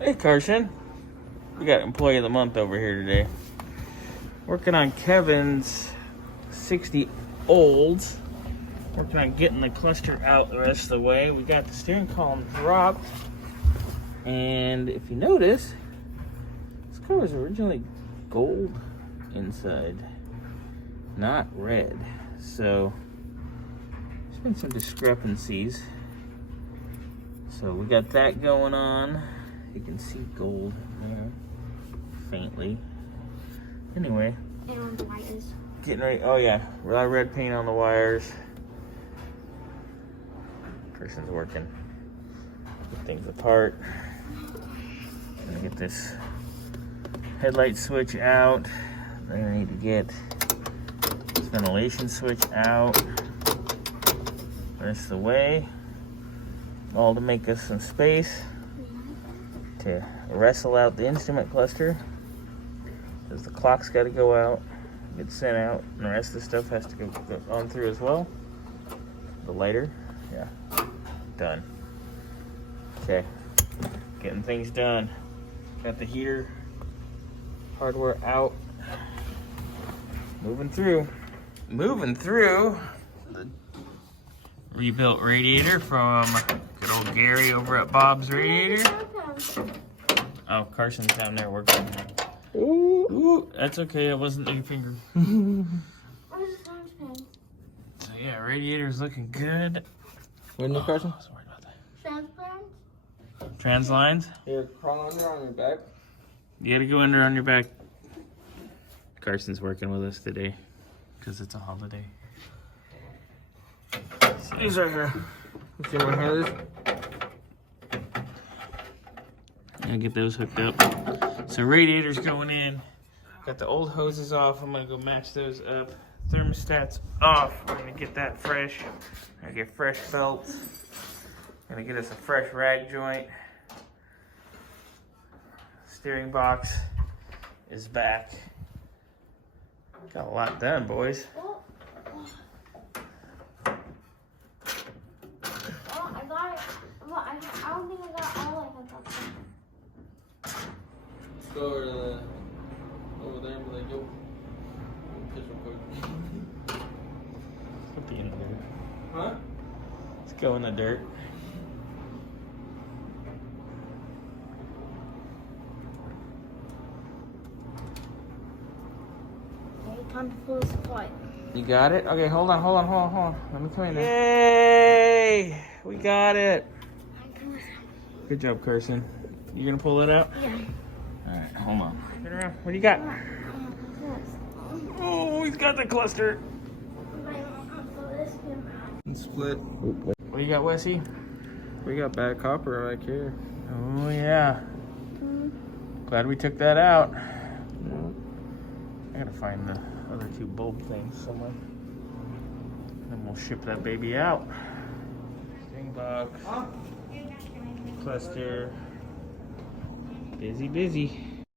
Hey Carson, we got Employee of the Month over here today. Working on Kevin's 60 Olds. Working on getting the cluster out the rest of the way. We got the steering column dropped. And if you notice, this car was originally gold inside, not red. So there's been some discrepancies. So we got that going on. You can see gold there, faintly. Anyway, and on the wires. Getting ready. Oh yeah, a lot of red paint on the wires. Person's working. Get things apart. Gonna get this headlight switch out. Then I need to get this ventilation switch out. The rest of the way. All to make us some space to wrestle out the instrument cluster, because the clock's got to go out, get sent out, and the rest of the stuff has to go on through as well. The lighter, yeah, done. Okay, getting things done. Got the heater hardware out. Moving through the rebuilt radiator from good old Gary over at Bob's Radiator. Oh, Carson's down there working. Ooh, that's okay. It wasn't your finger. So yeah, radiator's looking good. What is Carson? I was worried about that. Transplant? Trans lines. Here, crawl under on your back. You gotta go under on your back. Carson's working with us today because it's a holiday. He's right here. You see my hand is? I'll get those hooked up. So radiator's going in. Got the old hoses off. I'm gonna go match those up. Thermostat's off. We're gonna get that fresh. Gonna get fresh belts. Gonna get us a fresh rag joint. Steering box is back. Got a lot done, boys. Oh, I got it. Well, I don't think I got all of it. Let's go over there and be like, yo, piss real quick. Let's be in the dirt. Huh? Let's go in the dirt. Time to pull this apart. You got it? Okay, hold on. Let me come in there. Yay! We got it. Good job, Carson. You gonna pull it out? Yeah. Alright, hold on. Turn around. What do you got? Oh, he's got the cluster. And split. What do you got, Wesley? We got bad copper right here. Oh, yeah. Glad we took that out. I gotta find the other two bulb things somewhere. Then we'll ship that baby out. String box. Cluster. Busy.